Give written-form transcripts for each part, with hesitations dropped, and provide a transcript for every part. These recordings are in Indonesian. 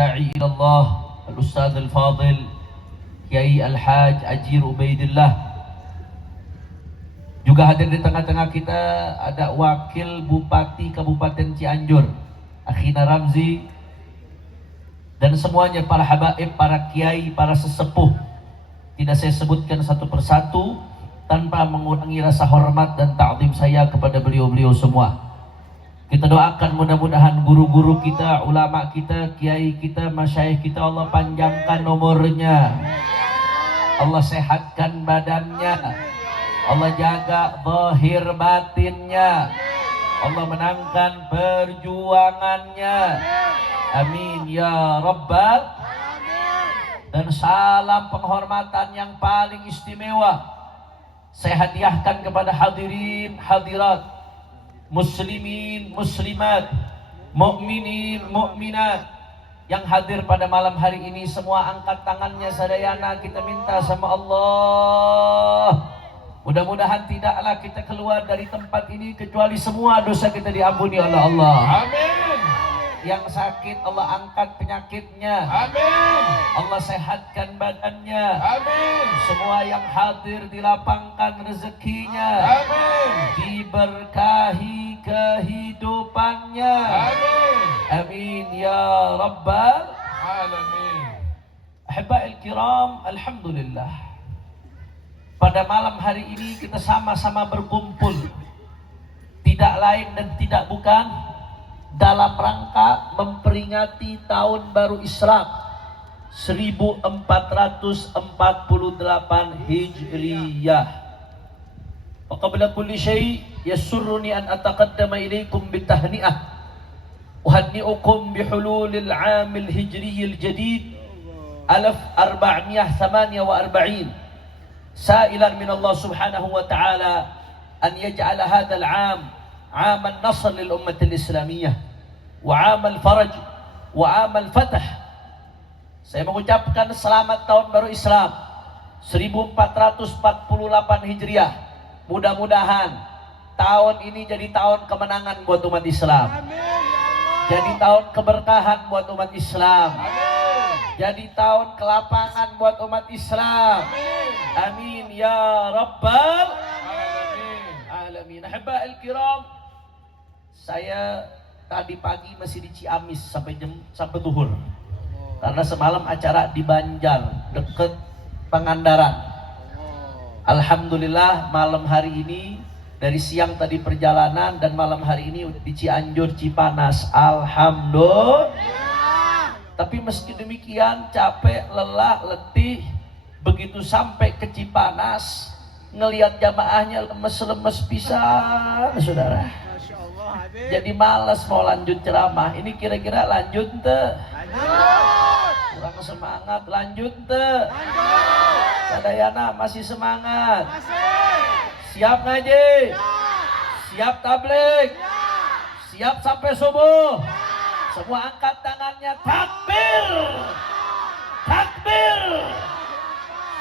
da'i ilallah Al-Ustaz Al-Fadil Kiai Al-Haj Ajir Ubaidillah. Juga hadir di tengah-tengah kita ada Wakil Bupati Kabupaten Cianjur Akhina Ramzi, dan semuanya para habaib, para kiai, para sesepuh. Tidak saya sebutkan satu persatu tanpa mengurangi rasa hormat dan ta'zim saya kepada beliau-beliau semua. Kita doakan mudah-mudahan guru-guru kita, ulama kita, kiai kita, masyayikh kita, Allah panjangkan umurnya, Allah sehatkan badannya, Allah jaga zahir batinnya, Allah menangkan perjuangannya. Amin ya rabbal. Dan salam penghormatan yang paling istimewa saya hadiahkan kepada hadirin hadirat, muslimin muslimat, mukminin mukminat yang hadir pada malam hari ini. Semua angkat tangannya sadayana, kita minta sama Allah, mudah-mudahan tidaklah kita keluar dari tempat ini kecuali semua dosa kita diampuni oleh Allah. Amin. Yang sakit Allah angkat penyakitnya. Amin. Allah sehatkan badannya. Amin. Semua yang hadir dilapangkan rezekinya. Amin. Diberkahi kehidupannya. Amin. Amin ya rabbal alamin. Ahiba'il kiram, alhamdulillah, pada malam hari ini kita sama-sama berkumpul tidak lain dan tidak bukan dalam rangka memperingati tahun baru Islam 1448 Hijriyah. Wa qabla kulli syai' yasurruni an ataqaddama ilaikum bitahni'ah uhanni'ukum bihululil 'amil hijriyil jadid 1448 sa'ilan min Allah subhanahu wa ta'ala an yaj'ala hadzal 'am 'am an-nasr lil ummati al-islamiyah wa 'am al-faraj wa 'am al-fath. Saya mengucapkan selamat tahun baru Islam 1448 Hijriah. Mudah-mudahan tahun ini jadi tahun kemenangan buat umat Islam. Jadi tahun keberkahan buat umat Islam. Jadi tahun kelapangan buat umat Islam. Amin ya rabbal alamin. Ahiba'il kiram, saya tadi pagi masih di Ciamis sampai zuhur. Karena semalam acara di Banjar deket Pangandaran. Alhamdulillah malam hari ini dari siang tadi perjalanan dan malam hari ini udah di Cianjur Cipanas. Alhamdulillah. Tapi meski demikian capek, lelah, letih, begitu sampai ke Cipanas ngelihat jamaahnya lemes-lemes pisan, saudara. Jadi malas mau lanjut ceramah. Ini kira-kira lanjut teh? Kurang semangat, lanjut teh? Sadayana masih semangat? Siap ngaji? Siap tabligh? Siap sampai subuh? Semua angkat tangannya, takbir! Takbir!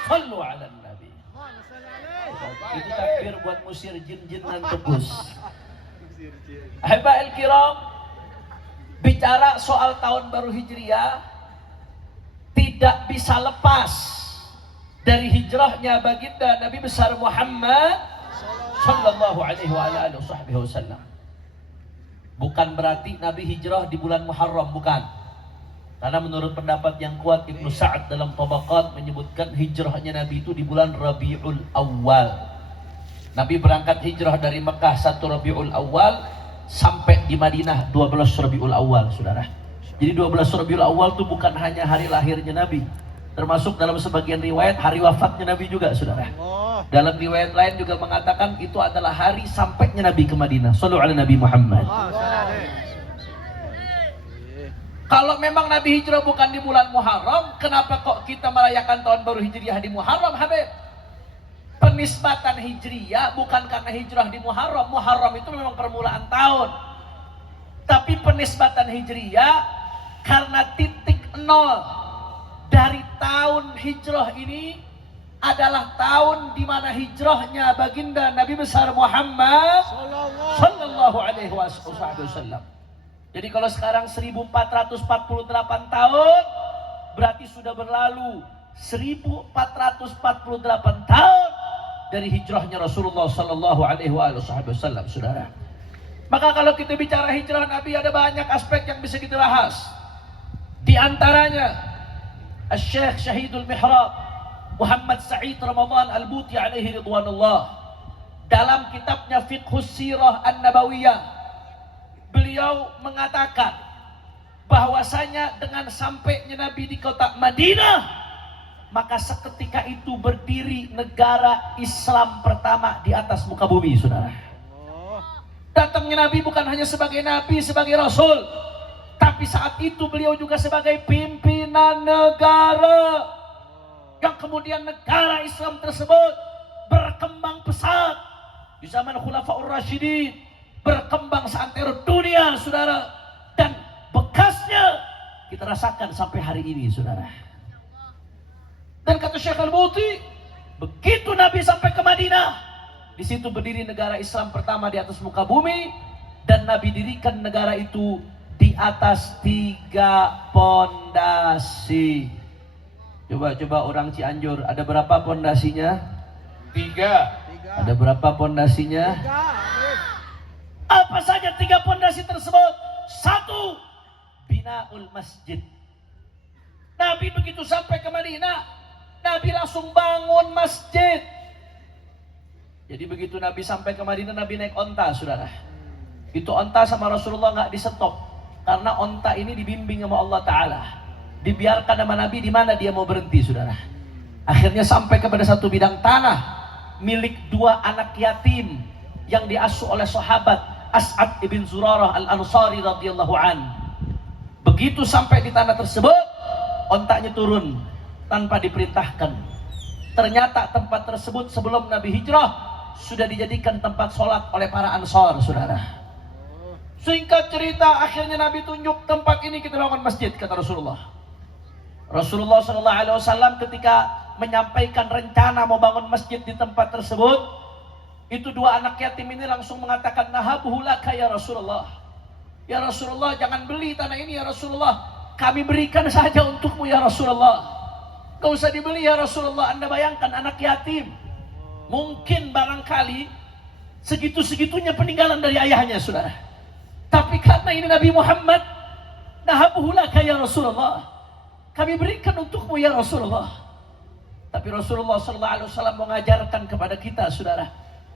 Sallu ala nabi. Itu takbir buat musir jin-jin dan tebus. Ahiba'il kiram, bicara soal tahun baru Hijriah tidak bisa lepas dari hijrahnya baginda Nabi besar Muhammad sallallahu alaihi wasallam. Bukan berarti Nabi hijrah di bulan Muharram, bukan. Karena menurut pendapat yang kuat Ibnu Sa'ad dalam Tabaqat menyebutkan hijrahnya Nabi itu di bulan Rabiul Awal. Nabi berangkat hijrah dari Mekah 1 Rabiul Awal sampai di Madinah 12 Rabiul Awal, saudara. Jadi 12 Rabiul Awal itu bukan hanya hari lahirnya Nabi, termasuk dalam sebagian riwayat hari wafatnya Nabi juga, saudara. Dalam riwayat lain juga mengatakan itu adalah hari sampainya Nabi ke Madinah. Sallu ala Nabi Muhammad. Kalau memang Nabi hijrah bukan di bulan Muharram, kenapa kok kita merayakan tahun baru Hijriah di Muharram, Habib? Penisbatan Hijriah bukan karena hijrah di Muharram. Muharram itu memang permulaan tahun. Tapi penisbatan Hijriah karena titik nol dari tahun hijrah ini adalah tahun di mana hijrahnya baginda Nabi besar Muhammad sallallahu alaihi wasallam. Jadi kalau sekarang 1448 tahun, berarti sudah berlalu 1448 tahun dari hijrahnya Rasulullah Sallallahu Alaihi Wasallam, saudara. Maka kalau kita bicara hijrah Nabi, ada banyak aspek yang bisa kita bahas. Di antaranya, Syekh Syahidul Mihrab Muhammad Sa'id Ramadan Al-Buti alaihi ridwanullah, dalam kitabnya Fiqhus Sirah An-Nabawiyah, beliau mengatakan bahwasanya dengan sampainya Nabi di kota Madinah, maka seketika itu berdiri negara Islam pertama di atas muka bumi, saudara. Datangnya Nabi bukan hanya sebagai Nabi, sebagai Rasul, tapi saat itu beliau juga sebagai pimpinan negara, yang kemudian negara Islam tersebut berkembang pesat di zaman Khulafaur Rasyidin, berkembang seantero dunia, saudara, dan bekasnya kita rasakan sampai hari ini, saudara. Dan kata Syekh Al-Buti, begitu Nabi sampai ke Madinah, di situ berdiri negara Islam pertama di atas muka bumi, dan Nabi dirikan negara itu di atas 3 pondasi. Coba orang Cianjur, ada berapa pondasinya? 3. Ada berapa pondasinya? 3. Apa saja 3 pondasi tersebut? 1. Binaul masjid. Nabi begitu sampai ke Madinah, Nabi langsung bangun masjid. Jadi begitu Nabi sampai ke Madinah, Nabi naik onta, saudara. Itu onta sama Rasulullah nggak disetop, karena onta ini dibimbing sama Allah Ta'ala. Dibiarkan sama Nabi di mana dia mau berhenti, saudara. Akhirnya sampai kepada satu bidang tanah milik 2 anak yatim yang diasuh oleh sahabat As'ad ibn Zurarah al-Ansari radhiyallahu an. Begitu sampai di tanah tersebut, ontanya turun tanpa diperintahkan. Ternyata tempat tersebut sebelum Nabi hijrah sudah dijadikan tempat sholat oleh para Ansar, saudara. Singkat cerita, akhirnya Nabi tunjuk tempat ini kita bangun masjid, kata Rasulullah. Rasulullah SAW ketika menyampaikan rencana mau bangun masjid di tempat tersebut, itu 2 anak yatim ini langsung mengatakan, nahabuhu laka ya Rasulullah. Ya Rasulullah, jangan beli tanah ini ya Rasulullah, kami berikan saja untukmu ya Rasulullah. Gak usah dibeli ya Rasulullah. Anda bayangkan anak yatim, mungkin barangkali segitu-segitunya peninggalan dari ayahnya, saudara. Tapi karena ini Nabi Muhammad, nahabuhu laka ya Rasulullah, kami berikan untukmu ya Rasulullah. Tapi Rasulullah SAW mengajarkan kepada kita, saudara,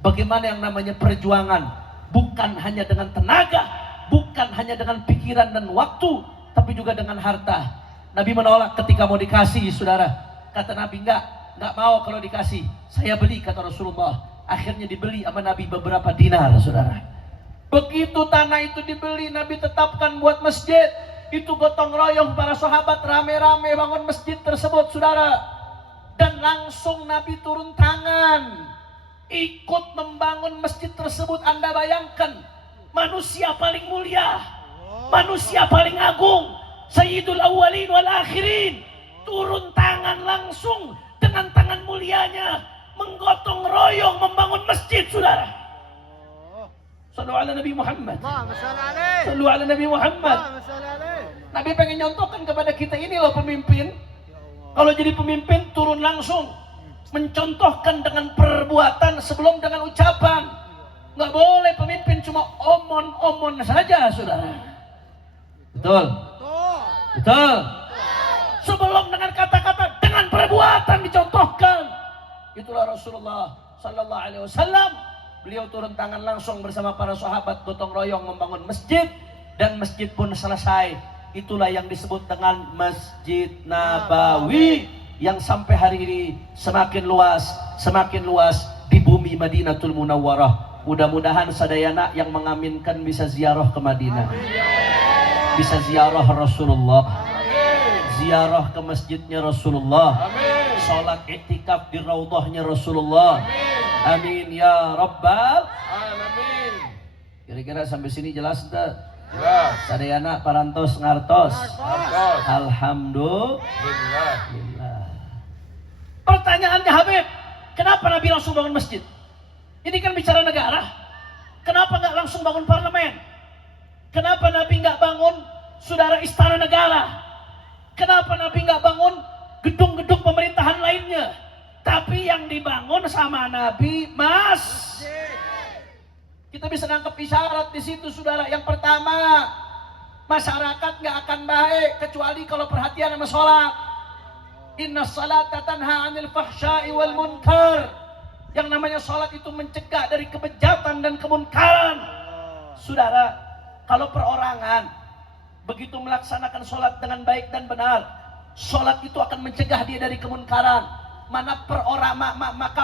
bagaimana yang namanya perjuangan, bukan hanya dengan tenaga, bukan hanya dengan pikiran dan waktu, tapi juga dengan harta. Nabi menolak ketika mau dikasih, saudara. Kata Nabi, enggak mau kalau dikasih, saya beli, kata Rasulullah. Akhirnya dibeli sama Nabi beberapa dinar, saudara. Begitu tanah itu dibeli, Nabi tetapkan buat masjid. Itu gotong royong para sahabat rame-rame bangun masjid tersebut, saudara. Dan langsung Nabi turun tangan ikut membangun masjid tersebut. Anda bayangkan, manusia paling mulia, manusia paling agung, Sayyidul Awwalin wal Akhirin, turun tangan langsung dengan tangan mulianya menggotong royong membangun masjid, saudara. Sallu ala Nabi Muhammad. Sallu ala Nabi Muhammad. Nabi pengen nyontohkan kepada kita, ini loh pemimpin. Kalau jadi pemimpin turun langsung, mencontohkan dengan perbuatan sebelum dengan ucapan. Nggak boleh pemimpin cuma omon-omon saja, saudara. Betul? Betul. Sebelum dengan kata-kata, dengan perbuatan dicontohkan. Itulah Rasulullah Sallallahu Alaihi Wasallam. Beliau turun tangan langsung bersama para sahabat, gotong royong membangun masjid, dan masjid pun selesai. Itulah yang disebut dengan Masjid Nabawi, yang sampai hari ini semakin luas di bumi Madinatul Munawwarah. Mudah-mudahan sadayana yang mengaminkan bisa ziarah ke Madinah, bisa ziarah Rasulullah, ziarah ke masjidnya Rasulullah, sholat iktikaf di raudhahnya Rasulullah. Amin ya Rabbal Alamin. Kira-kira sampai sini jelas tak? Jelas. Sadayana parantos ngartos. Alhamdulillah. Pertanyaannya Habib, kenapa Nabi langsung bangun masjid? Ini kan bicara negara. Kenapa nggak langsung bangun parlemen? Kenapa Nabi nggak bangun saudara istana negara? Kenapa Nabi nggak bangun gedung-gedung pemerintahan lainnya? Tapi yang dibangun sama Nabi masjid. Kita bisa nangkep isyarat di situ, saudara. Yang pertama, masyarakat nggak akan baik kecuali kalau perhatian sama sholat. Inna salata tanha 'anil fahsya'i wal munkar. Yang namanya sholat itu mencegah dari kebejatan dan kemunkaran. Saudara, kalau perorangan begitu melaksanakan sholat dengan baik dan benar, sholat itu akan mencegah dia dari kemunkaran. Maka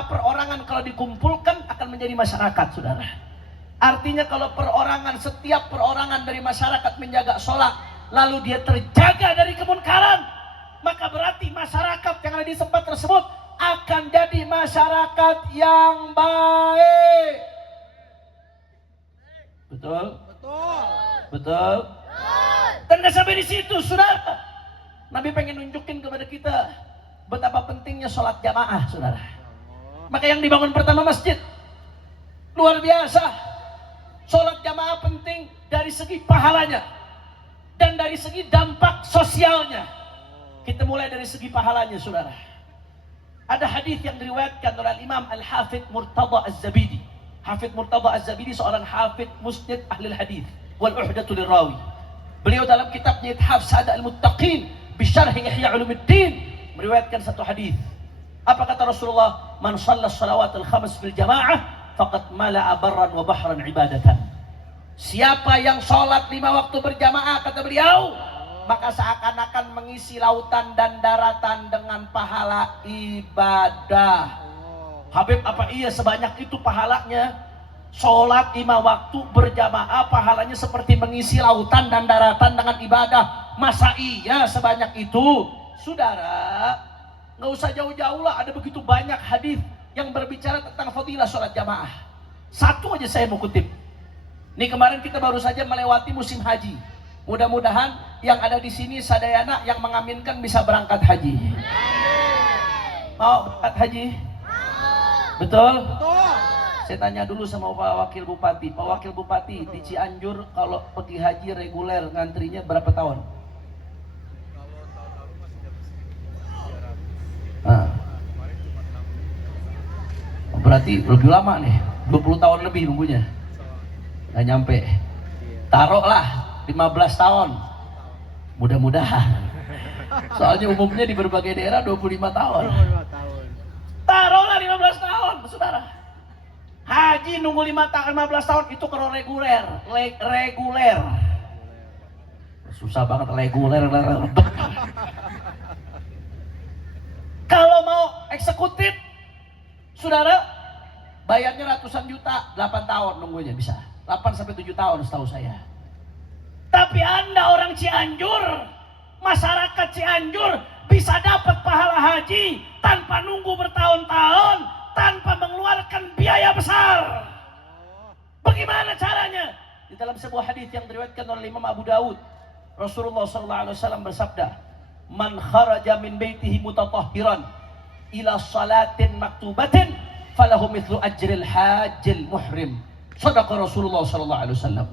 perorangan kalau dikumpulkan akan menjadi masyarakat, saudara. Artinya kalau setiap perorangan dari masyarakat menjaga sholat, lalu dia terjaga dari kemunkaran, maka berarti masyarakat yang ada di tempat tersebut akan jadi masyarakat yang baik. Betul? Betul? Dan gak sampai di situ, saudara. Nabi pengen nunjukin kepada kita betapa pentingnya sholat jamaah, saudara. Maka yang dibangun pertama masjid. Luar biasa. Sholat jamaah penting dari segi pahalanya dan dari segi dampak sosialnya. Kita mulai dari segi pahalanya, saudara. Ada hadis yang diriwayatkan oleh Imam Al-Hafidh Murtada Az-Zabidi. Hafidh Murtada Az-Zabidi seorang hafidh musnid ahli hadis wal uhdatu lirawi. Beliau dalam kitabnya Ithaf Sada Al-Muttaqin bi Syarh Ihya Ulumuddin meriwayatkan satu hadis. Apa kata Rasulullah? Man shalla shalawatul khams fil jamaah faqad mala'a barran wa bahran ibadatan. Siapa yang sholat 5 waktu berjamaah, kata beliau, maka seakan-akan mengisi lautan dan daratan dengan pahala ibadah. Habib, apa iya sebanyak itu pahalanya? Sholat 5 waktu berjamaah pahalanya seperti mengisi lautan dan daratan dengan ibadah. Masa iya sebanyak itu? Saudara, nggak usah jauh-jauh lah, ada begitu banyak hadis yang berbicara tentang fadilah sholat jamaah. Satu aja saya mau kutip. Ini kemarin kita baru saja melewati musim haji. Mudah-mudahan yang ada di sini sadayana yang mengaminkan bisa berangkat haji. Mau berangkat haji? Betul? Saya tanya dulu sama Pak Wakil Bupati. Pak Wakil Bupati, di Cianjur kalau pergi haji reguler ngantrinya berapa tahun? Berarti lebih lama nih, 20 tahun lebih nunggunya. Nggak nyampe. Taruhlah 15 tahun. Mudah-mudahan. Soalnya umumnya di berbagai daerah 25 tahun. Taruhlah 15 tahun, saudara. Haji nunggu 15 tahun itu kalau reguler. Susah banget reguler. Kalau mau eksekutif, saudara, bayarnya ratusan juta, 8 tahun nunggunya bisa. 8-7 tahun setahu saya. Tapi Anda orang Cianjur, masyarakat Cianjur bisa dapat pahala haji tanpa nunggu bertahun-tahun, tanpa mengeluarkan biaya besar. Bagaimana caranya? Di dalam sebuah hadis yang diriwayatkan oleh Imam Abu Dawud, Rasulullah SAW bersabda, "Man kharaja min baitihi mutatahhiran ila salatin maktubatin falahu mithlu ajril hajjil muhrim." Shadaqa Rasulullah SAW.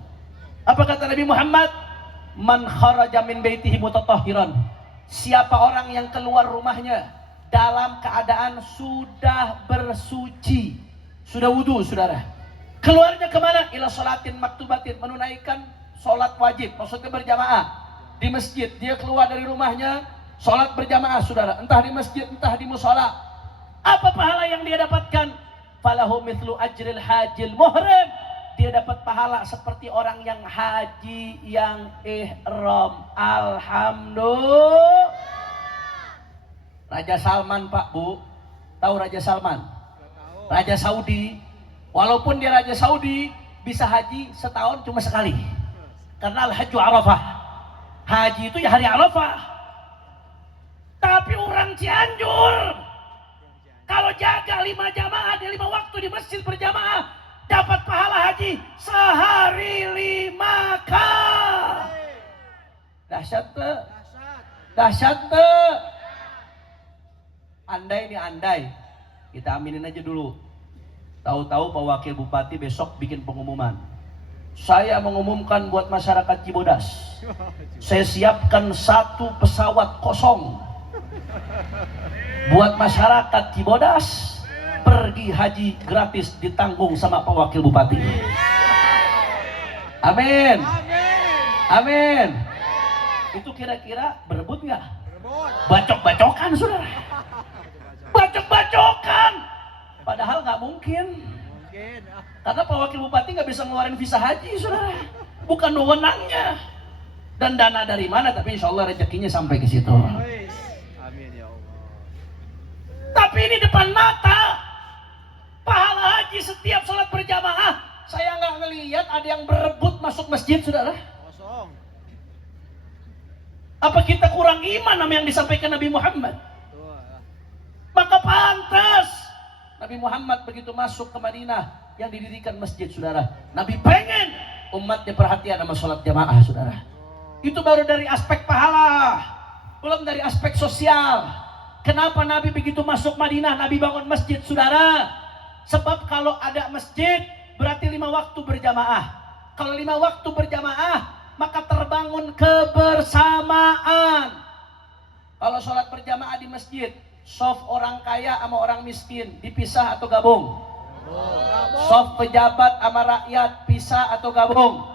Apa kata Nabi Muhammad? Man kharaja min baitihi mutatahhiran. Siapa orang yang keluar rumahnya dalam keadaan sudah bersuci, sudah wudu, saudara. Keluarnya kemana? Ila salatin maktubatin, menunaikan sholat wajib, maksudnya berjamaah di masjid. Dia keluar dari rumahnya, sholat berjamaah, saudara. Entah di masjid, entah di musola. Apa pahala yang dia dapatkan? Falahu mithlu ajril hajil muhrim. Dia dapat pahala seperti orang yang haji yang ihram. Alhamdulillah. Raja Salman, Pak, Bu, tahu Raja Salman? Raja Saudi. Walaupun dia Raja Saudi, bisa haji setahun cuma sekali. Karena al-hajju Arafah. Haji itu ya hari Arafah. Tapi orang Cianjur, kalau jaga 5 jamaah di 5 waktu di masjid berjamaah, dapat pahala haji sehari 5 kali. Dahsyat tuh. Dahsyat tuh. Andai nih andai. Kita aminin aja dulu. Tahu-tahu Pak Wakil Bupati besok bikin pengumuman. saya mengumumkan buat masyarakat Cibodas, saya siapkan 1 pesawat kosong buat masyarakat Cibodas pergi haji gratis ditanggung sama Pak Wakil Bupati. Amin. Amin. Itu kira-kira berebut nggak? Bacok-bacokan, saudara. Bacok-bacokan. Padahal nggak mungkin. Karena Pak Wakil Bupati nggak bisa ngeluarin visa haji, saudara. Bukan wewenangnya. Dan dana dari mana? Tapi insya Allah rezekinya sampai ke situ. Amin ya Allah. Tapi ini depan mata. Pahala haji setiap sholat berjamaah. Saya nggak ngelihat ada yang berebut masuk masjid, saudara. Kosong. Apa kita kurang iman sama yang disampaikan Nabi Muhammad? Maka pantas Nabi Muhammad begitu masuk ke Madinah yang didirikan masjid, saudara. Nabi pengen umatnya perhatian sama sholat jamaah, saudara. Itu baru dari aspek pahala, belum dari aspek sosial. Kenapa Nabi begitu masuk Madinah, Nabi bangun masjid, saudara? Sebab kalau ada masjid, berarti 5 waktu berjamaah. Kalau 5 waktu berjamaah, maka terbangun kebersamaan. Kalau sholat berjamaah di masjid, soft orang kaya sama orang miskin dipisah atau gabung? Soft pejabat sama rakyat pisah atau gabung?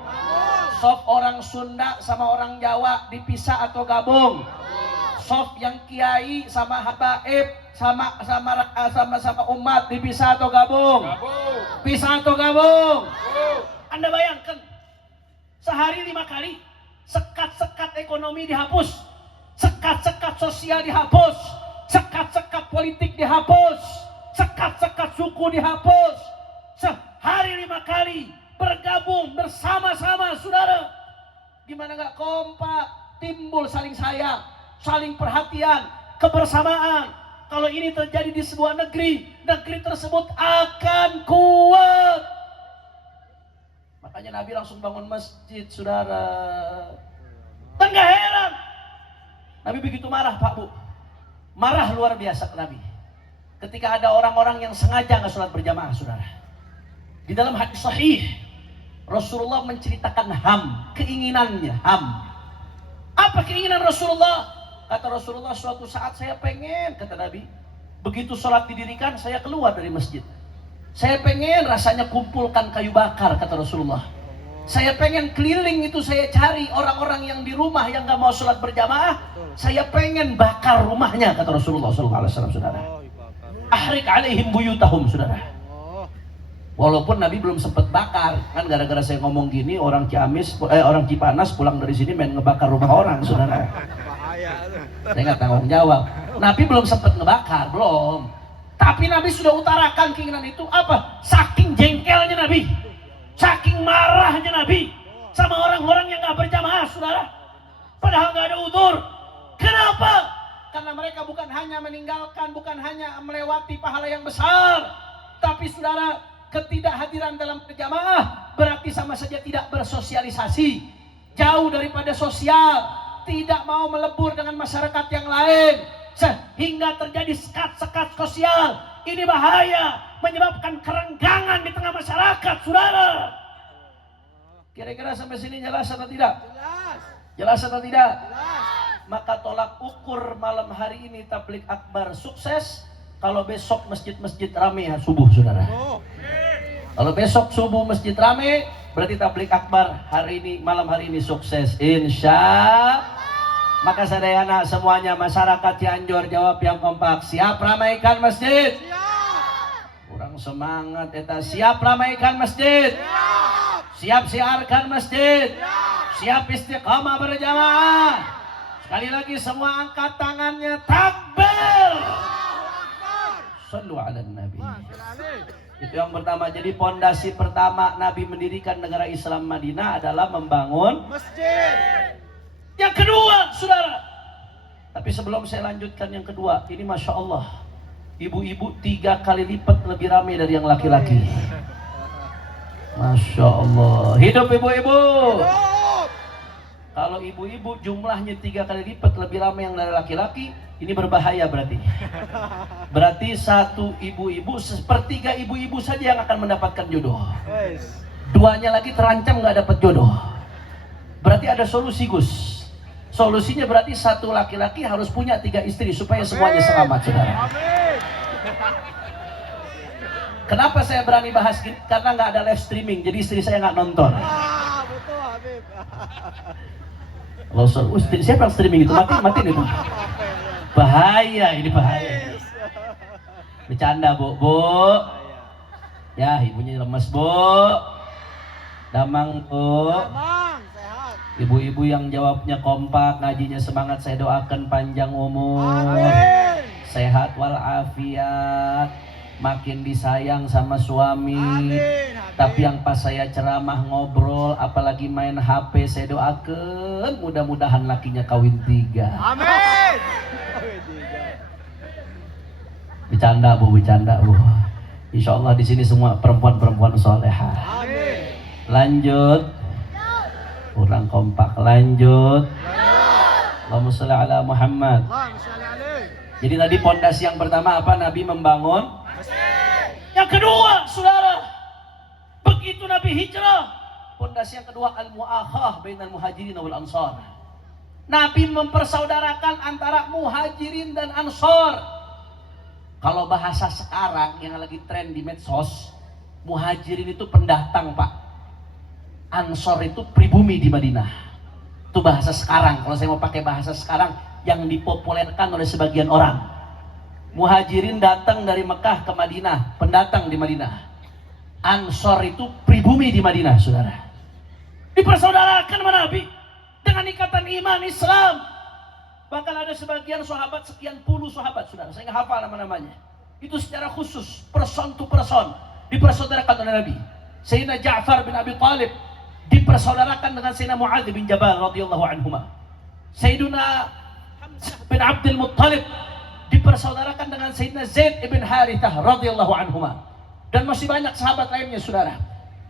Soft orang Sunda sama orang Jawa dipisah atau gabung? Soft yang kiai sama habaib sama umat dipisah atau gabung? Pisah atau gabung? Anda bayangkan, sehari 5 kali sekat-sekat ekonomi dihapus, sekat-sekat sosial dihapus, sekat-sekat politik dihapus, sekat-sekat suku dihapus. Sehari 5 kali bergabung bersama-sama, saudara. Gimana gak kompak, timbul saling sayang, saling perhatian, kebersamaan. Kalau ini terjadi di sebuah negeri, negeri tersebut akan kuat. Makanya Nabi langsung bangun masjid, saudara. Dan gak heran, Nabi begitu marah, Pak Bu. Marah luar biasa ke Nabi ketika ada orang-orang yang sengaja nggak sholat berjamaah, saudara. Di dalam hadis sahih, Rasulullah menceritakan keinginannya. Apa keinginan Rasulullah? Kata Rasulullah, suatu saat saya pengen, kata Nabi, begitu sholat didirikan, saya keluar dari masjid. Saya pengen rasanya kumpulkan kayu bakar, kata Rasulullah. Saya pengen keliling itu, saya cari orang-orang yang di rumah yang gak mau sholat berjamaah. Saya pengen bakar rumahnya, kata Rasulullah SAW, saudara. Ahrik alaihim buyutahum, saudara. Walaupun Nabi belum sempat bakar, kan gara-gara saya ngomong gini, orang Cipanas pulang dari sini main ngebakar rumah orang, saudara. Saya nggak tanggung jawab. Nabi belum sempat ngebakar, belum. Tapi Nabi sudah utarakan keinginan itu. Apa? Saking jengkelnya Nabi, saking marahnya Nabi sama orang-orang yang nggak berjamaah, saudara. Padahal nggak ada udzur. Kenapa? Karena mereka bukan hanya meninggalkan, bukan hanya melewati pahala yang besar, tapi saudara, ketidakhadiran dalam berjamaah berarti sama saja tidak bersosialisasi, jauh daripada sosial, tidak mau melebur dengan masyarakat yang lain, sehingga terjadi sekat-sekat sosial. Ini bahaya, menyebabkan kerenggangan di tengah masyarakat, saudara. Kira-kira sampai sini jelas atau tidak? Jelas atau tidak? Maka tolak ukur malam hari ini tablik akbar sukses kalau besok masjid-masjid rame subuh, saudara. Kalau besok subuh masjid rame, berarti tablik akbar hari ini, malam hari ini sukses, insya. Maka sadayana semuanya masyarakat Cianjur jawab yang kompak, siap ramaikan masjid? Kurang semangat eta, siap ramaikan masjid? Siap siarkan masjid? Siap istiqamah berjamaah? Sekali lagi semua angkat tangannya, takbir. Sallu ala Nabi. Itu yang pertama. Jadi pondasi pertama Nabi mendirikan negara Islam Madinah adalah membangun masjid. Yang kedua, saudara. Tapi sebelum saya lanjutkan yang kedua, ini Masya Allah, ibu-ibu 3 kali lipat lebih ramai dari yang laki-laki. Masya Allah. Hidup ibu-ibu. Kalau ibu-ibu jumlahnya 3 kali lipat lebih ramai yang dari laki-laki, ini berbahaya berarti. Berarti satu ibu-ibu, sepertiga ibu-ibu saja yang akan mendapatkan jodoh. duanya lagi terancam nggak dapat jodoh. Berarti ada solusi, Gus. Solusinya berarti satu laki-laki harus punya 3 istri supaya semuanya selamat, saudara. Amin. Kenapa saya berani bahas gini? Karena nggak ada live streaming, jadi istri saya nggak nonton. Ah, betul Habib. Kalau siapa yang streaming itu? Matiin itu. Bahaya, ini bahaya. Bercanda, Bu. Ya, ibunya lemes, Bu. Damang, Bu. Amang, sehat. Ibu-ibu yang jawabnya kompak, ngajinya semangat, saya doakan panjang umur, Amin. sehat walafiat, makin disayang sama suami. Amin. Tapi yang pas saya ceramah ngobrol, apalagi main HP, saya doakan mudah-mudahan lakinya kawin 3. Amin. Bercanda, Bu, bercanda, Bu. Insya Allah di sini semua perempuan-perempuan solehah. Amin. Lanjut. Kurang kompak. Lanjut. Allahumma sholli ala Muhammad. Allahumma sholli alaihi. Jadi tadi pondasi yang pertama apa? Nabi membangun. Yang kedua, saudara, begitu Nabi hijrah, pondasi yang kedua al-mu'akhah bainal muhajirin wal ansar. Nabi mempersaudarakan antara muhajirin dan ansar. Kalau bahasa sekarang yang lagi tren di medsos, muhajirin itu pendatang, Pak. Ansor itu pribumi di Madinah. Itu bahasa sekarang. Kalau saya mau pakai bahasa sekarang yang dipopulerkan oleh sebagian orang. Muhajirin datang dari Mekah ke Madinah, pendatang di Madinah. Ansor itu pribumi di Madinah, saudara. Dipersaudarakan sama Nabi dengan ikatan iman Islam. Bahkan ada sebagian sahabat, sekian puluh sahabat, saudara. Saya nggak hafal nama-namanya. Itu secara khusus, person to person, dipersaudarakan oleh Nabi. Sayyidina Ja'far bin Abi Talib dipersaudarakan dengan Sayyidina Mu'adz bin Jabal radhiyallahu anhuma. Sayyidina Hamzah bin Abdul Muttalib dipersaudarakan dengan Sayyidina Zaid ibn Harithah radhiyallahu anhuma. Dan masih banyak sahabat lainnya, saudara.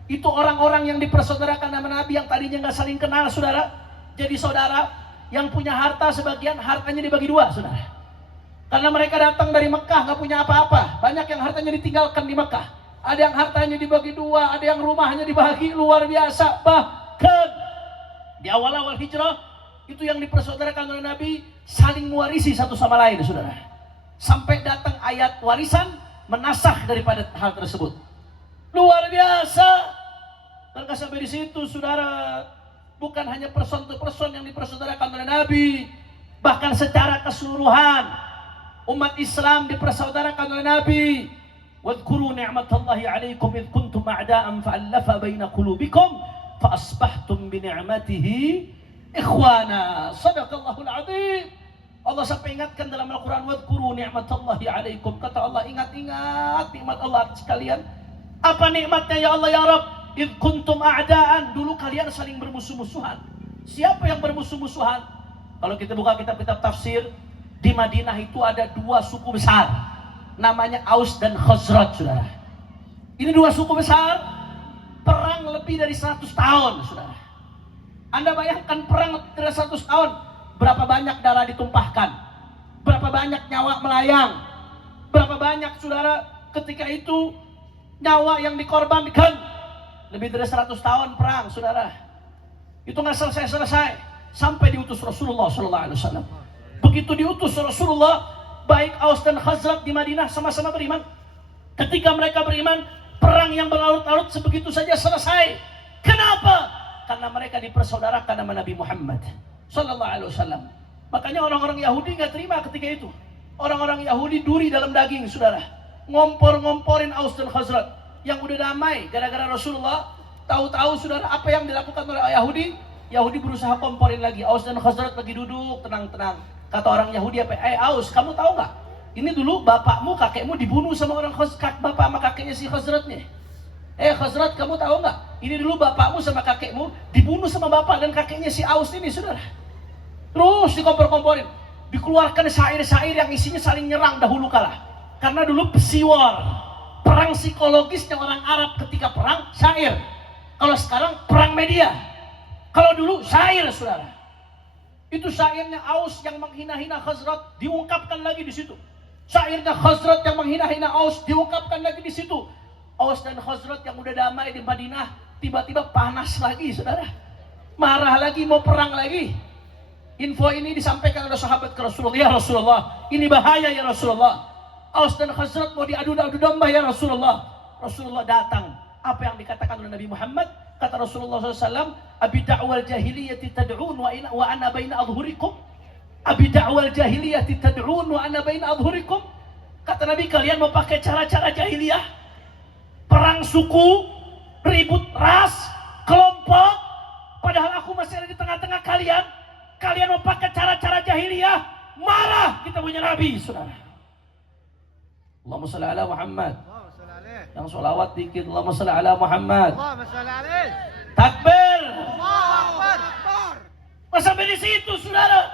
Itu orang-orang yang dipersaudarakan sama Nabi yang tadinya nggak saling kenal, saudara. Jadi saudara yang punya harta, sebagian hartanya dibagi 2, saudara. Karena mereka datang dari Mekah nggak punya apa-apa. Banyak yang hartanya ditinggalkan di Mekah. Ada yang hartanya dibagi 2, ada yang rumahnya dibagi, luar biasa. Bahkan di awal-awal hijrah itu yang dipersaudarakan oleh Nabi saling mewarisi satu sama lain, saudara. Sampai datang ayat warisan menasakh daripada hal tersebut. Luar biasa. Dan sampai di situ, saudara, bukan hanya person to person yang dipersaudarakan oleh Nabi, bahkan secara keseluruhan umat Islam dipersaudarakan oleh Nabi. Wadhkuru ni'matallahi 'alaikum id kuntum a'da'an fa'alafa baina qulubikum fa asbahtum bi ni'matihi ikhwana. Shadaqallahul 'adzim. Allah sampai ingatkan dalam Al-Qur'an, wadhkuru ni'matallahi 'alaikum. Kata Allah, ingat-ingat nikmat Allah atas kalian. Apa nikmatnya ya Allah ya Rabb? Id kuntum a'da'an, dulu kalian saling bermusuh-musuhan. Siapa yang bermusuh-musuhan? Kalau kita buka kitab-kitab tafsir, di Madinah itu ada 2 suku besar. Namanya Aus dan Khazraj, saudara. Ini 2 suku besar, perang lebih dari 100 tahun, saudara. Anda bayangkan perang lebih dari 100 tahun, berapa banyak darah ditumpahkan, berapa banyak nyawa melayang, berapa banyak, saudara, ketika itu nyawa yang dikorbankan. Lebih dari 100 tahun perang, saudara. Itu nggak selesai-selesai sampai diutus Rasulullah SAW. Begitu diutus Rasulullah, baik Aus dan Khazraj di Madinah sama-sama beriman. Ketika mereka beriman, perang yang berlarut-larut sebegitu saja selesai. Kenapa? Karena mereka dipersaudarakan sama Nabi Muhammad sallallahu alaihi wasallam. Makanya orang-orang Yahudi nggak terima ketika itu. Orang-orang Yahudi duri dalam daging, saudara. Ngompor-ngomporin Aus dan Khazraj yang udah damai gara-gara Rasulullah. Tahu-tahu, saudara, apa yang dilakukan oleh Yahudi? Yahudi berusaha komporin lagi. Aus dan Khazraj lagi duduk tenang-tenang. Kata orang Yahudi apa? Aus, kamu tahu nggak? Ini dulu bapakmu, kakekmu dibunuh sama orang bapak sama kakeknya si Khazraj nih. Khazraj, kamu tahu nggak? Ini dulu bapakmu sama kakekmu dibunuh sama bapak dan kakeknya si Aus ini, saudara. Terus dikompor-komporin, dikeluarkan syair-syair yang isinya saling nyerang dahulu kala. Karena dulu psiwar, perang psikologisnya orang Arab ketika perang syair. Kalau sekarang perang media. Kalau dulu syair, saudara. Itu syairnya Aus yang menghina-hina Khazraj diungkapkan lagi di situ. Syairnya Khazraj yang menghina-hina Aus diungkapkan lagi di situ. Aus dan Khazraj yang udah damai di Madinah tiba-tiba panas lagi, saudara. Marah lagi, mau perang lagi. Info ini disampaikan oleh sahabat ke Rasulullah. Ya Rasulullah, ini bahaya ya Rasulullah. Aus dan Khazraj mau diadu domba ya Rasulullah. Rasulullah datang. Apa yang dikatakan oleh Nabi Muhammad? Kata Rasulullah SAW, Abi da'wal jahiliyati tad'un wa ana baina adhurikum. Abi da'wal jahiliyati tad'un wa ana baina adhurikum. Kata Nabi, kalian mau pakai cara-cara jahiliyah? Perang suku, ribut ras, kelompok, padahal aku masih ada di tengah-tengah kalian. Kalian mau pakai cara-cara jahiliyah? Marah kita punya Nabi, saudara. Allahumma salli ala Muhammad. Allahumma salli alaih. Yang sholawat dikit. Allahumma salli ala Muhammad. Allahumma salli alaih. Takbir. Allahu Akbar. Akbar. Pas sampai di situ, saudara.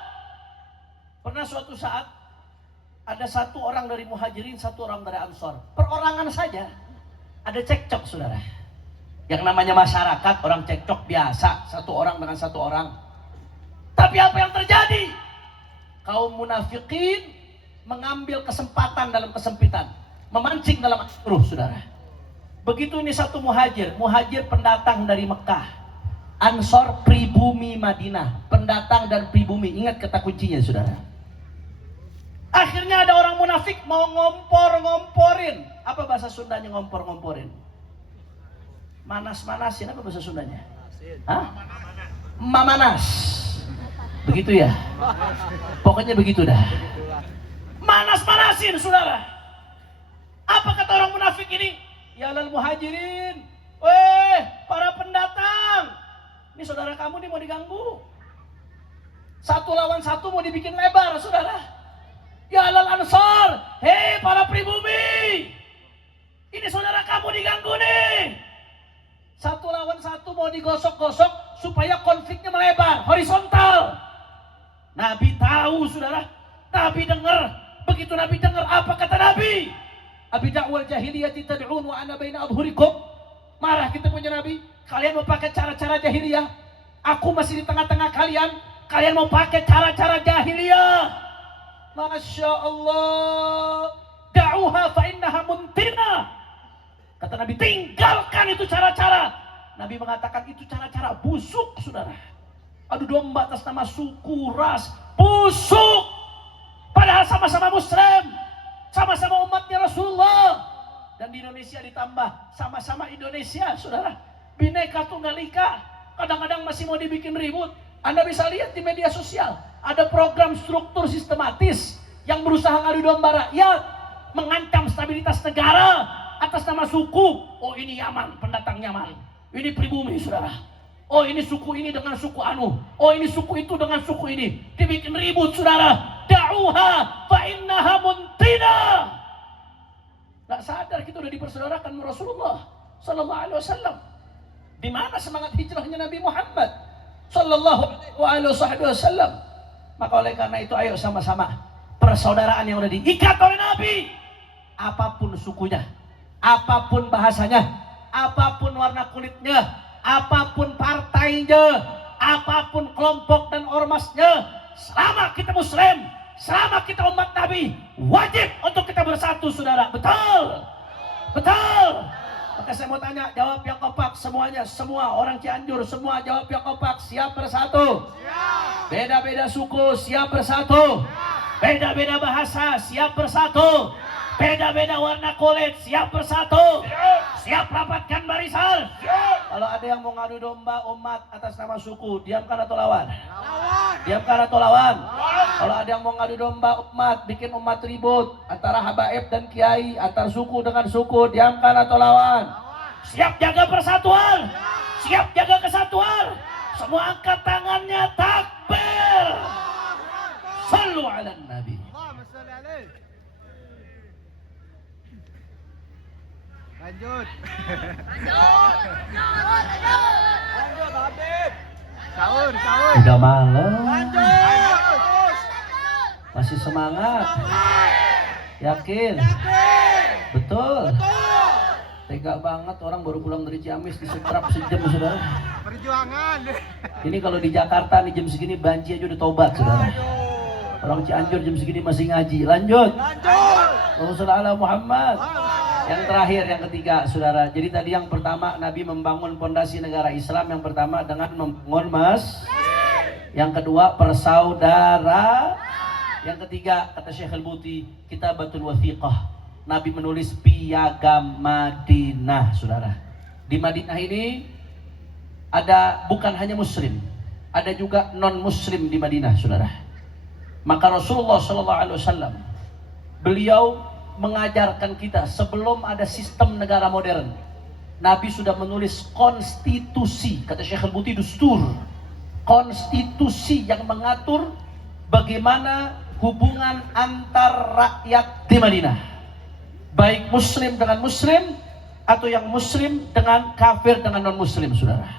Pernah suatu saat ada satu orang dari Muhajirin, satu orang dari Ansor. Perorangan saja ada cekcok, saudara. Yang namanya masyarakat, orang cekcok biasa, satu orang dengan satu orang. Tapi apa yang terjadi? Kaum munafikin mengambil kesempatan dalam kesempitan, memancing dalam ruh, saudara. Begitu ini satu muhajir pendatang dari Mekah. Ansor pribumi Madinah, pendatang dan pribumi. Ingat kata kuncinya, saudara. Akhirnya ada orang munafik mau ngompor-ngomporin. Apa bahasa Sundanya ngompor-ngomporin? Manas-manasin, apa bahasa Sundanya? Hah? Mamanas. Begitu ya? Pokoknya begitu dah. Manas-manasin, saudara. Apa kata orang munafik ini? Ya lal muhajirin, weh para pendatang, ini saudara kamu nih mau diganggu. Satu lawan satu mau dibikin lebar, saudara. Ya lal ansar, hei para pribumi, ini saudara kamu diganggu nih. Satu lawan satu mau digosok-gosok supaya konfliknya melebar, horizontal. Nabi tahu, saudara. Nabi dengar. Begitu Nabi dengar, apa kata Nabi? Abi da'wal jahiliyati tad'un wa ana baina adhurikum. Marah kita punya Nabi. Kalian mau pakai cara-cara jahiliyah? Aku masih di tengah-tengah kalian. Kalian mau pakai cara-cara jahiliyah? Masya Allah. Da'uha fa innaha muntina. Kata Nabi, tinggalkan itu cara-cara. Nabi mengatakan itu cara-cara busuk, saudara. Adu domba atas nama suku, ras, busuk. Padahal sama-sama Muslim, sama-sama umatnya Rasulullah. Dan di Indonesia ditambah sama-sama Indonesia, saudara. Bhinneka Tunggal Ika, kadang-kadang masih mau dibikin ribut. Anda bisa lihat di media sosial, ada program struktur sistematis yang berusaha ngadu domba rakyat, mengancam stabilitas negara atas nama suku. Oh ini Yaman, pendatang Yaman. Ini pribumi, saudara. Oh ini suku ini dengan suku anu. Oh ini suku itu dengan suku ini. Dibikin ribut, saudara. Da'uha fa innaha muntina. Gak sadar kita udah dipersaudarakan sama Rasulullah sallallahu alaihi wasallam. Di mana semangat hijrahnya Nabi Muhammad sallallahu alaihi wasallam? Maka oleh karena itu ayo sama-sama persaudaraan yang udah diikat oleh Nabi. Apapun sukunya, apapun bahasanya, apapun warna kulitnya, apapun partainya, apapun kelompok dan ormasnya, selama kita Muslim, selama kita umat Nabi, wajib untuk kita bersatu, saudara. Betul? Betul? Maka saya mau tanya, jawab yang kompak semuanya. Semua orang Cianjur, semua jawab yang kompak. Siap bersatu? Siap. Beda-beda suku, siap bersatu? Siap. Beda-beda bahasa, siap bersatu? Siap. Beda-beda warna kulit, siap bersatu? Siap. Siap rapatkan barisan? Siap. Kalau ada yang mau ngadu domba umat atas nama suku, diamkan atau lawan? Lawan. Diamkan atau lawan? Lawan. Kalau ada yang mau ngadu domba umat, bikin umat ribut antara habaib dan kiai, antar suku dengan suku, diamkan atau lawan? Lawan. Siap jaga persatuan? Siap jaga kesatuan? Semua angkat tangannya, takbir. Sallu ala Nabi. Lanjut. Lanjut, Habib. Sahur. Udah malam. Lanjut. Masih semangat? Yakin? Betul? Tega banget orang baru pulang dari Ciamis disetrap sejam, saudara. Perjuangan. Ini kalau di Jakarta nih jam segini banci aja udah tobat, saudara. Orang Cianjur jam segini masih ngaji. Lanjut. Lanjut. Allahumma shalli ala Muhammad. Yang terakhir, yang ketiga, saudara. Jadi tadi yang pertama, Nabi membangun pondasi negara Islam. Yang pertama dengan membangun Yang kedua, persaudara. Yang ketiga, kata Syekh Al-Buti, kitabatul wathiqah. Nabi menulis piagam Madinah, saudara. Di Madinah ini ada bukan hanya muslim, ada juga non-muslim di Madinah, saudara. Maka Rasulullah SAW, beliau mengajarkan kita sebelum ada sistem negara modern. Nabi sudah menulis konstitusi, kata Syekh Al-Buti, dustur. Konstitusi yang mengatur bagaimana hubungan antar rakyat di Madinah. Baik muslim dengan muslim, atau yang muslim dengan kafir dengan non-muslim, saudara.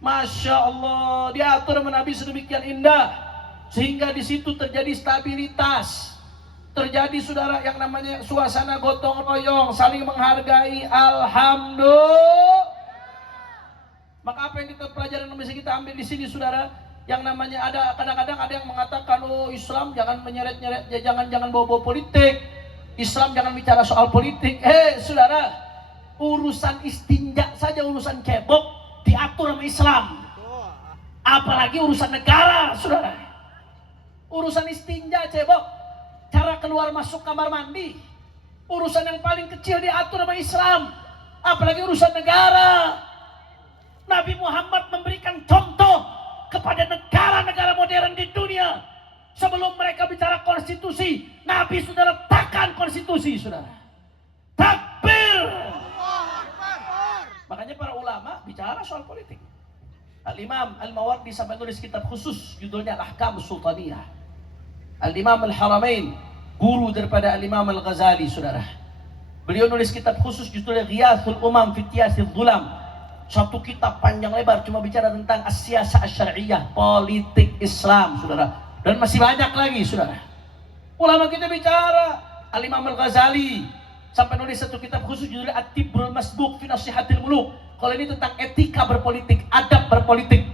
Masya Allah, diatur sama Nabi sedemikian indah, sehingga di situ terjadi stabilitas. Terjadi, saudara, yang namanya suasana gotong royong, saling menghargai. Alhamdulillah. Maka apa yang kita pelajari yang bisa kita ambil di sini, saudara, yang namanya ada kadang-kadang ada yang mengatakan, oh Islam jangan menyeret-nyeret, jangan bawa-bawa politik. Islam jangan bicara soal politik. Saudara, urusan istinja saja, urusan cebok diatur sama Islam. Apalagi urusan negara, saudara. Urusan istinja, cebok, cara keluar masuk kamar mandi, urusan yang paling kecil diatur sama Islam. Apalagi urusan negara. Nabi Muhammad memberikan contoh kepada negara-negara modern di dunia. Sebelum mereka bicara konstitusi, Nabi sudah letakkan konstitusi, saudara. Takbir. Makanya para ulama bicara soal politik. Al-Imam Al-Mawardi sampai nulis kitab khusus, judulnya Al-Ahkam Sultaniyah. Al-Imam Al-Haramain, guru daripada Al-Imam Al-Ghazali, saudara. Beliau nulis kitab khusus, judulnya Ghiyathul Umam fi Tiyasil Dhulam. Satu kitab panjang lebar cuma bicara tentang as-siyasah asy-syar'iyyah, politik Islam, saudara. Dan masih banyak lagi, saudara. Ulama kita bicara. Al-Imam Al-Ghazali sampai nulis satu kitab khusus judulnya At-Tibrul Masbuk fi Nasihatil Muluk. Kalau ini tentang etika berpolitik, adab berpolitik.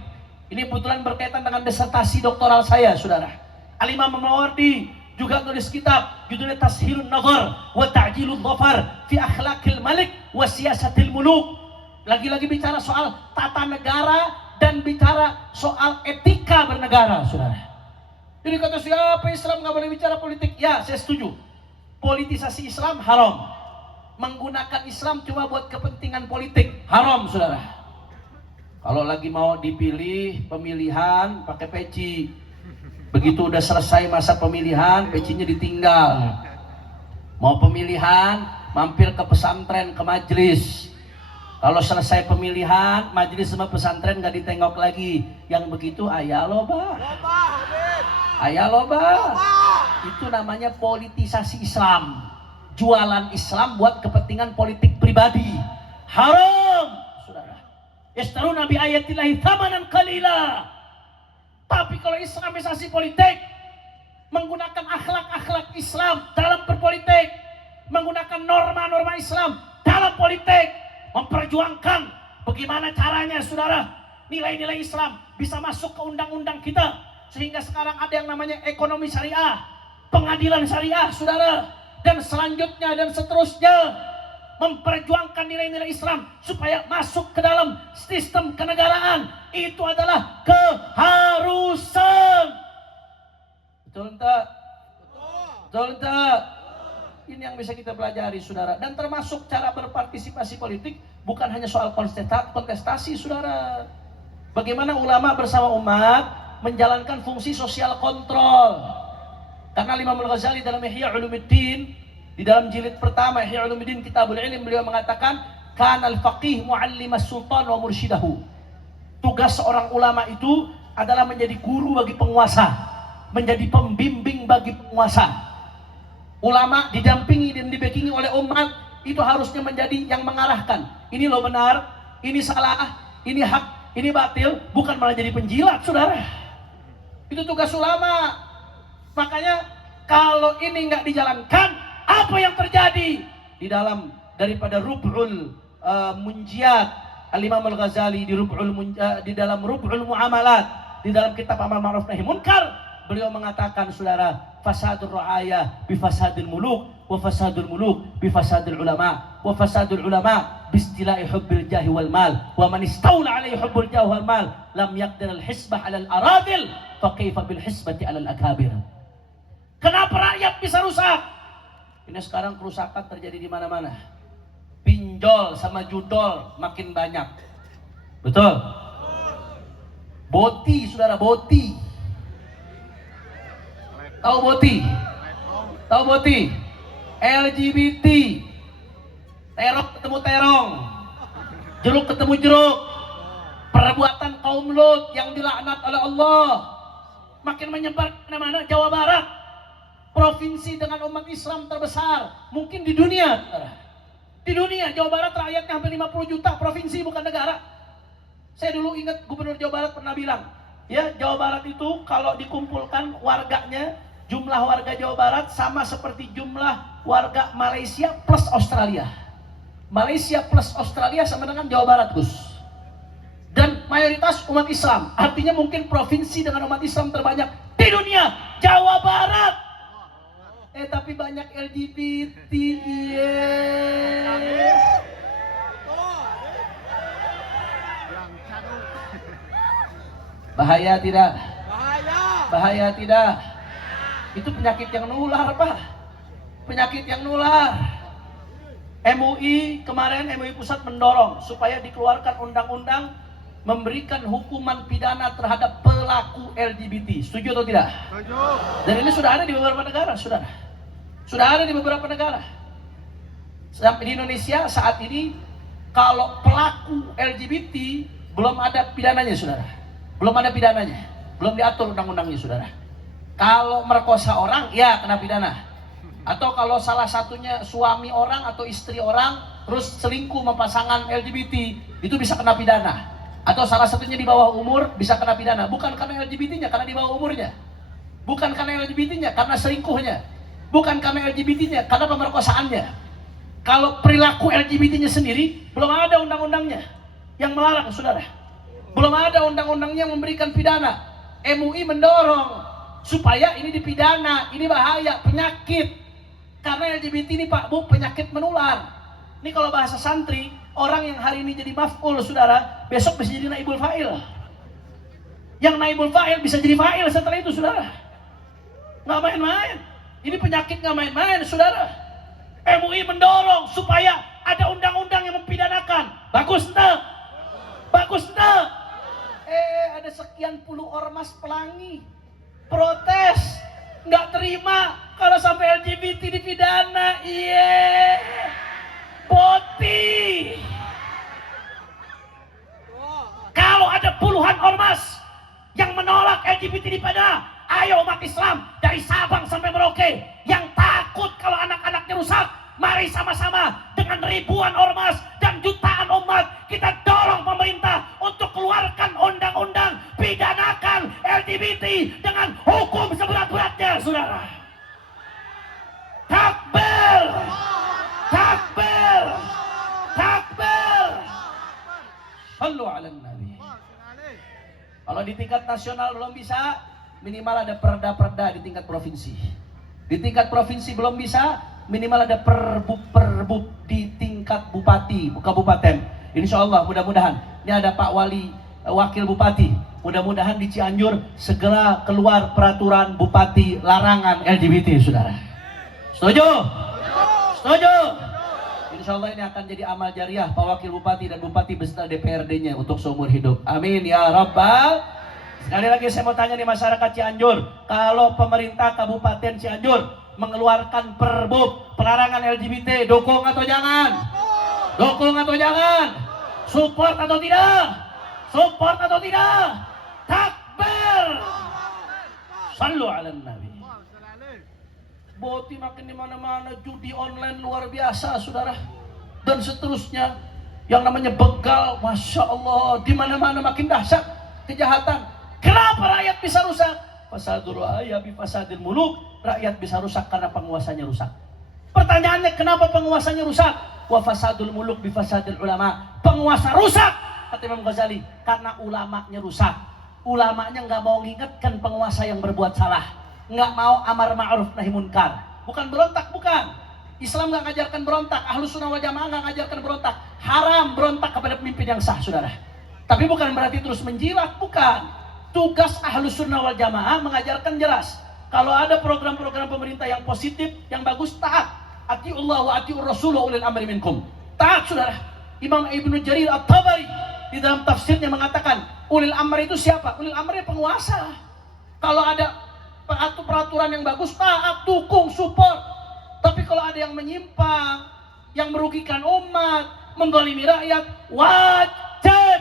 Ini kebetulan berkaitan dengan disertasi doktoral saya, saudara. Al-Imam Al-Mawardi juga nulis kitab judulnya Tashilun Nazar wa Ta'jilul Dhafar fi Akhlaqil Malik wa Siyasatil Muluk. Lagi-lagi bicara soal tata negara dan bicara soal etika bernegara, saudara. Jadi kata siapa Islam nggak boleh bicara politik? Ya, saya setuju. Politisasi Islam haram. Menggunakan Islam cuma buat kepentingan politik haram, saudara. Kalau lagi mau dipilih pemilihan pakai peci, begitu udah selesai masa pemilihan pecinya ditinggal. Mau pemilihan mampir ke pesantren, ke majelis. Kalau selesai pemilihan majelis sama pesantren nggak ditengok lagi. Yang begitu ayah loba. Ayah loba. Itu namanya politisasi Islam. Jualan Islam buat kepentingan politik pribadi. Haram, saudara. Yashtaruna bi ayatillahi thamanan qalila. Tapi kalau islamisasi politik, menggunakan akhlak-akhlak Islam dalam berpolitik, menggunakan norma-norma Islam dalam politik, memperjuangkan bagaimana caranya, saudara, nilai-nilai Islam bisa masuk ke undang-undang kita. Sehingga sekarang ada yang namanya ekonomi syariah, pengadilan syariah, saudara. Dan selanjutnya dan seterusnya, memperjuangkan nilai-nilai Islam supaya masuk ke dalam sistem kenegaraan. Itu adalah keharusan. Betul tak? Betul tak? Ini yang bisa kita pelajari, saudara. Dan termasuk cara berpartisipasi politik bukan hanya soal kontestasi, saudara. Bagaimana ulama bersama umat menjalankan fungsi sosial kontrol. Karena Imam Al-Ghazali dalam Ihya Ulumuddin, di dalam jilid pertama Ihya Ulumuddin Kitabul Ilm, beliau mengatakan kanal faqih muallimas sultan wa mursyidahu. Tugas seorang ulama itu adalah menjadi guru bagi penguasa, menjadi pembimbing bagi penguasa. Ulama didampingi dan dibackingi oleh umat, itu harusnya menjadi yang mengarahkan. Ini lo benar, ini salah, ini hak, ini batil, bukan malah jadi penjilat, saudara. Itu tugas ulama. Makanya kalau ini nggak dijalankan, apa yang terjadi di dalam daripada Rub'ul Munjiat Al-Imam Al-Ghazali di dalam Rub'ul Muamalat, di dalam kitab Amal Ma'ruf Nahi Munkar, beliau mengatakan saudara, fasadul ra'aya bifasadil muluk, wa fasadul muluk bifasadil ulama, wa fasadul ulama bistila'i hubbil jahi wal mal, wa man istawla alaihi hubbul jahi wal mal lam yaqdir al hisbah ala al aradil fa kaifa bil hisbati ala al akabir. Kenapa rakyat bisa rusak? Ini sekarang kerusakan terjadi di mana-mana. Pinjol sama judol makin banyak. Betul? Boti, saudara, boti. Tahu boti? Tahu boti? LGBT. Terong ketemu terong. Jeruk ketemu jeruk. Perbuatan kaum Lut yang dilaknat oleh Allah makin menyebar kemana-mana. Jawa Barat, provinsi dengan umat Islam terbesar mungkin di dunia. Di dunia, Jawa Barat rakyatnya hampir 50 juta, provinsi bukan negara. Saya dulu ingat Gubernur Jawa Barat pernah bilang, ya, Jawa Barat itu kalau dikumpulkan warganya, jumlah warga Jawa Barat sama seperti jumlah warga Malaysia plus Australia. Malaysia plus Australia sama dengan Jawa Barat, Gus. Dan mayoritas umat Islam, artinya mungkin provinsi dengan umat Islam terbanyak di dunia, Jawa Barat. Tapi banyak LGBT. Bahaya tidak? Bahaya. Bahaya tidak? Itu penyakit yang nular, Pak. Penyakit yang nular. MUI kemarin, MUI Pusat mendorong supaya dikeluarkan undang-undang memberikan hukuman pidana terhadap pelaku LGBT. Setuju atau tidak? Setuju. Dan ini sudah ada di beberapa negara, saudara. Sudah ada di beberapa negara. Sampai di Indonesia saat ini, kalau pelaku LGBT belum ada pidananya, saudara. Belum ada pidananya, belum diatur undang-undangnya, saudara. Kalau merkosa orang, ya kena pidana. Atau kalau salah satunya suami orang atau istri orang, terus selingkuh sama pasangan LGBT, itu bisa kena pidana. Atau salah satunya di bawah umur, bisa kena pidana. Bukan karena LGBT-nya, karena di bawah umurnya. Bukan karena LGBT-nya, karena selingkuhnya. Bukan karena LGBT-nya, karena pemerkosaannya. Kalau perilaku LGBT-nya sendiri, belum ada undang-undangnya yang melarang, saudara. Belum ada undang-undangnya yang memberikan pidana. MUI mendorong supaya ini dipidana. Ini bahaya, penyakit. Karena LGBT ini, Pak Bu, penyakit menular. Ini kalau bahasa santri, orang yang hari ini jadi maf'ul, saudara, besok bisa jadi naibul fa'il. Yang naibul fa'il bisa jadi fa'il setelah itu, saudara. Nggak main-main. Ini penyakit nggak main-main, saudara. MUI mendorong supaya ada undang-undang yang mempidanakan. Bagus enggak? Bagus enggak? Ada sekian puluh ormas pelangi protes, nggak terima kalau sampai LGBT dipidana. Iya, boti. Kalau ada puluhan ormas yang menolak LGBT dipidana, ayo umat Islam dari Sabang sampai Merauke yang takut kalau anak-anaknya rusak, mari sama-sama dengan ribuan ormas dan jutaan umat kita dorong pemerintah untuk keluarkan undang-undang pidanakan LGBT dengan hukum seberat-beratnya, saudara. Takbir, takbir, takbir. Sallu ala Nabi. Kalau di tingkat nasional belum bisa, minimal ada perda-perda di tingkat provinsi. Di tingkat provinsi belum bisa, minimal ada perbub di tingkat bupati, kabupaten. Insya Allah mudah-mudahan. Ini ada Pak Wali, Wakil Bupati. Mudah-mudahan di Cianjur segera keluar peraturan bupati larangan LGBT, saudara. Setuju? Setuju? Insya Allah ini akan jadi amal jariah Pak Wakil Bupati dan Bupati beserta DPRD-nya untuk seumur hidup. Amin ya Rabbal. Sekali lagi saya mau tanya nih masyarakat Cianjur, kalau pemerintah Kabupaten Cianjur mengeluarkan perbub pelarangan LGBT, dukung atau jangan? Dukung atau jangan? Support atau tidak? Support atau tidak? Takbir. Sallu ala Nabi. Boti makin di mana-mana, judi online luar biasa, saudara. Dan seterusnya, yang namanya begal, masya Allah, di mana-mana makin dahsyat kejahatan. Kenapa rakyat bisa rusak? Fasadul ra'aya bi fasadil muluk. Rakyat bisa rusak karena penguasanya rusak. Pertanyaannya, kenapa penguasanya rusak? Wa fasadul muluk bi fasadil ulama. Penguasa rusak, kata Imam Ghazali, karena ulamanya rusak. Ulamanya nggak mau mengingatkan penguasa yang berbuat salah, nggak mau amar ma'ruf nahi munkar. Bukan berontak, bukan. Islam nggak ngajarkan berontak, Ahlus Sunnah wal Jamaah nggak ngajarkan berontak. Haram berontak kepada pemimpin yang sah, saudara. Tapi bukan berarti terus menjilat, bukan. Tugas Ahlus Sunnah wal Jamaah mengajarkan jelas. Kalau ada program-program pemerintah yang positif, yang bagus, taat. Atiullah wa atiur rasul wa ulil amri minkum. Taat, saudara. Imam Ibnu Jarir At-Tabari di dalam tafsirnya mengatakan, ulil amri itu siapa? Ulil amri penguasa. Kalau ada peraturan yang bagus, taat, dukung, support. Tapi kalau ada yang menyimpang, yang merugikan umat, mendolimi rakyat, wajib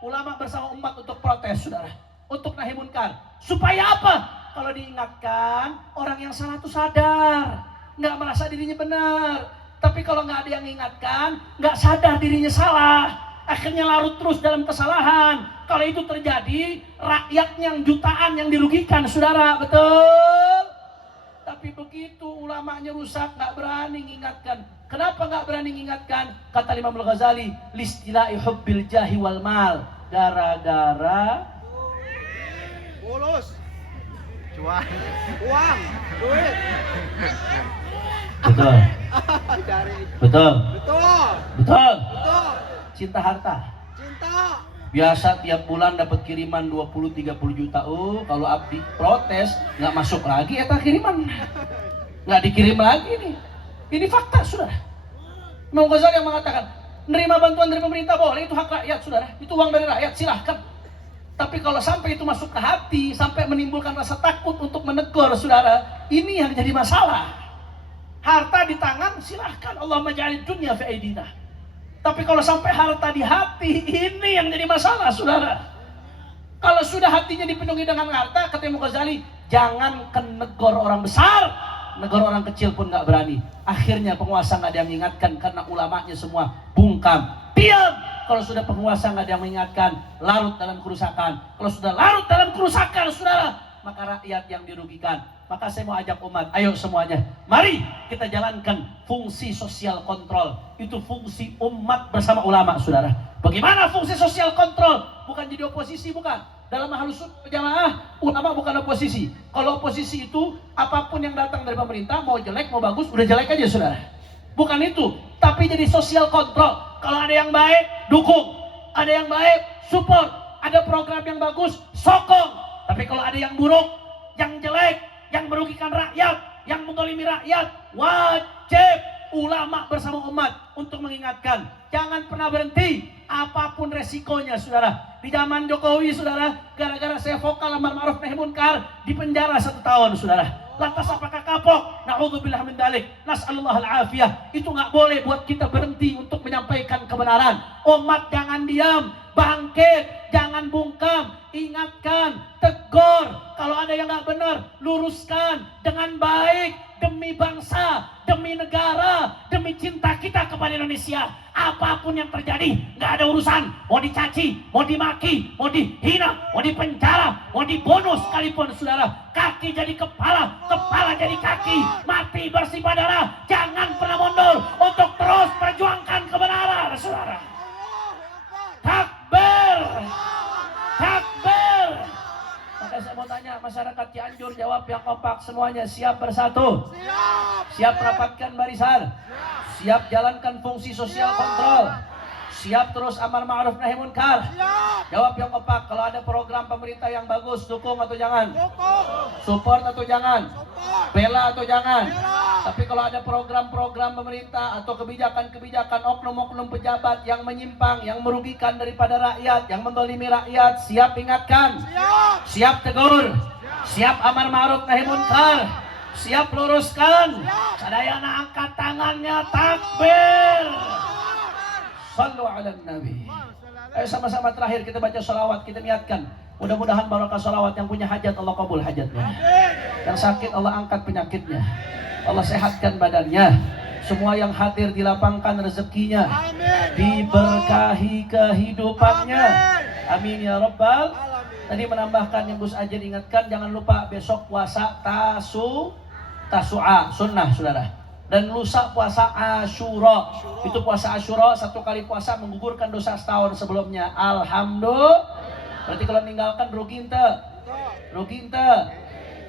ulama bersama umat untuk protes, saudara, untuk nahi munkar. Supaya apa? Kalau diingatkan, orang yang salah itu sadar, nggak merasa dirinya benar. Tapi kalau nggak ada yang mengingatkan, nggak sadar dirinya salah, akhirnya larut terus dalam kesalahan. Kalau itu terjadi, rakyatnya yang jutaan yang dirugikan, saudara, betul? Tapi begitu ulamanya rusak, nggak berani mengingatkan. Kenapa nggak berani mengingatkan? Kata Imam Al-Ghazali, listila'i hubbil jahi wal mal. Gara-gara Bolos. Cuan. Uang. Duit. betul, Dari. betul, Betul. betul. Betul. Cinta harta. Cinta. Biasa tiap bulan dapat kiriman 20-30 juta. Oh, kalau abdi protes nggak masuk lagi eta kiriman, nggak dikirim lagi nih. Ini fakta, saudara. Imam Ghazali yang mengatakan, nerima bantuan dari pemerintah boleh, itu hak rakyat, saudara. Itu uang dari rakyat, silahkan. Tapi kalau sampai itu masuk ke hati, sampai menimbulkan rasa takut untuk menegur, saudara, ini yang jadi masalah. Harta di tangan, silahkan. Allahumma ja'alid dunya fi aidina. Tapi kalau sampai harta di hati, ini yang jadi masalah, saudara. Kalau sudah hatinya dipenuhi dengan harta, kata Imam Ghazali, jangan negor orang besar, negor orang kecil pun nggak berani. Akhirnya penguasa nggak ada yang mengingatkan karena ulamanya semua bungkam, diam. Kalau sudah penguasa nggak ada yang mengingatkan, larut dalam kerusakan. Kalau sudah larut dalam kerusakan, saudara, maka rakyat yang dirugikan. Maka saya mau ajak umat, ayo semuanya, mari kita jalankan fungsi sosial kontrol. Itu fungsi umat bersama ulama, saudara. Bagaimana fungsi sosial kontrol? Bukan jadi oposisi, bukan. Dalam Ahlus Sunnah wal Jamaah, ulama bukan oposisi. Kalau oposisi itu, apapun yang datang dari pemerintah, mau jelek, mau bagus, udah jelek aja, saudara. Bukan itu, tapi jadi sosial kontrol. Kalau ada yang baik, dukung. Ada yang baik, support. Ada program yang bagus, sokong. Tapi kalau ada yang buruk, yang jelek, yang merugikan rakyat, yang mendolimi rakyat, wajib ulama bersama umat untuk mengingatkan. Jangan pernah berhenti, apapun resikonya, saudara. Di zaman Jokowi, saudara, gara-gara saya vokal amar ma'ruf nahi munkar, dipenjara 1 tahun, saudara. Lantas apakah kapok? Na'udzubillah min dalik. Nas'alullah al-afiyah. Itu nggak boleh buat kita berhenti untuk menyampaikan kebenaran. Umat jangan diam, bangkit, jangan bungkam, ingatkan, tegur. Kalau ada yang nggak benar, luruskan dengan baik, demi bangsa, demi negara, demi cinta kita kepada Indonesia. Apapun yang terjadi, nggak ada urusan. Mau dicaci, mau dimaki, mau dihina, mau dipenjara, mau dibunuh sekalipun, saudara. Kaki jadi kepala, kepala jadi kaki, mati bersih darah. Jangan pernah mundur untuk terus perjuangkan kebenaran, saudara. Takbir, takbir. Maka saya mau tanya masyarakat Cianjur, jawab yang kompak semuanya. Siap bersatu? Siap. Siap rapatkan barisan? Siap jalankan fungsi sosial kontrol? Siap terus amar ma'ruf nahi munkar? Siap. Jawab yang kompak. Kalau ada program pemerintah yang bagus, dukung atau jangan? Dukung. Support atau jangan? Support. Bela atau jangan? Bela. Tapi kalau ada program-program pemerintah atau kebijakan-kebijakan oknum-oknum pejabat yang menyimpang, yang merugikan daripada rakyat, yang mendolimi rakyat, siap ingatkan? Siap. Siap tegur? Siap amar ma'ruf nahi munkar? Siap luruskan? Sadayana angkat tangannya, takbir. Sallu ala nabi. Ayo sama-sama terakhir kita baca salawat, kita niatkan. Mudah-mudahan barokah salawat. Yang punya hajat Allah kabul hajatnya. Yang sakit Allah angkat penyakitnya. Allah sehatkan badannya. Semua yang hadir dilapangkan rezekinya. Diberkahi kehidupannya. Amin ya rabbal. Tadi menambahkan yang Gus Ajin ingatkan, jangan lupa besok puasa Tasu'a, sunnah, saudara. Dan lusa puasa Asyura. Itu puasa Asyura, 1 kali puasa menggugurkan dosa setahun sebelumnya. Alhamdulillah. Berarti kalau meninggalkan rugi ente. Betul. Rugi ente.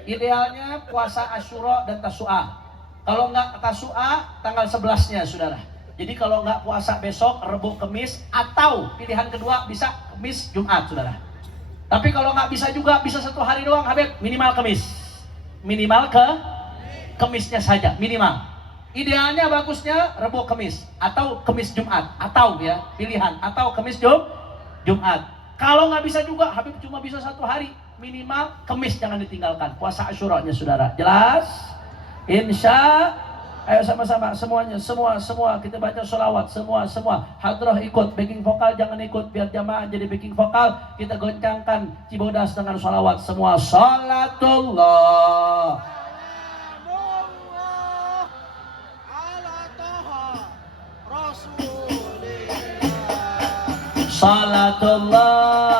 Idealnya puasa Asyura dan Tasu'a. Kalau nggak Tasu'a, tanggal 11-nya, saudara. Jadi kalau nggak puasa besok, Rebo, Kemis, atau pilihan kedua bisa Kemis, Jumat, saudara. Tapi kalau nggak bisa juga, bisa 1 hari doang, Habib, minimal Kemis. Minimal Kemisnya saja, minimal. Idealnya bagusnya Rebo, Kemis, atau Kemis, Jumat, atau ya pilihan, atau Kemis, Jumat. Kalau nggak bisa juga, Habib cuma bisa 1 hari, minimal Kemis jangan ditinggalkan. Puasa Asyuranya, saudara. Jelas? Insya. Ayo sama-sama semuanya, semua kita baca sholawat, semua hadrah ikut, backing vokal jangan ikut, biar jamaah jadi backing vokal. Kita goncangkan Cibodas dengan sholawat semua. Salatullah Salamullah ala Taha Rasulillah. Salatullah